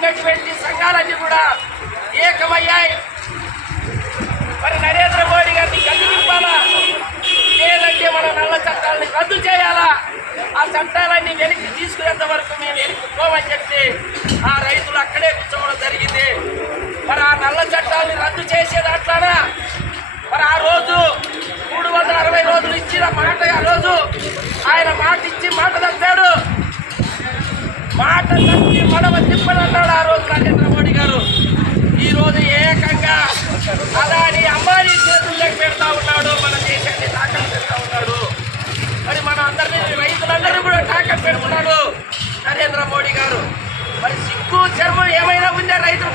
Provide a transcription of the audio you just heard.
అంగటి సంఘాలన్నీ కూడా ఏకమయ్యాయి. మరి నరేంద్ర మోడీ గారిని గడ్డి నింపాలా, లేదంటే మన నల్ల చట్టాలని రద్దు చేయాలా, ఆ చట్టాలన్నీ వెనక్కి తీసుకునేంత వరకు మేము వెనక్కి పోమని చెప్పి ఆ రైతులు అక్కడే కూర్చోవడం జరిగింది. మరి ఆ నల్ల చట్టాలని రద్దు చేసే దాంట్లోనా మరి ఆ రోజు 360 రోజులు ఇచ్చిన మాట, ఆ రోజు ఆయన మాట ఇచ్చి మాట తప్పాడు. మాట తప్పి మడవ తిప్పని అన్నాడు ఆ రోజు నరేంద్ర మోడీ గారు. ఈ రోజు ఏకంగా అదాని అంబానీ చేతుల్లోకి పెడతా ఉన్నాడు, మన దేశాన్ని తాకట్టు పెడతా ఉన్నాడు. మరి మన అందరినీ రైతులందరినీ కూడా తాకట్టు పెడుతున్నాడు నరేంద్ర మోడీ గారు. మరి సిగ్గు చర్మం ఏమైనా ఉందా రైతుల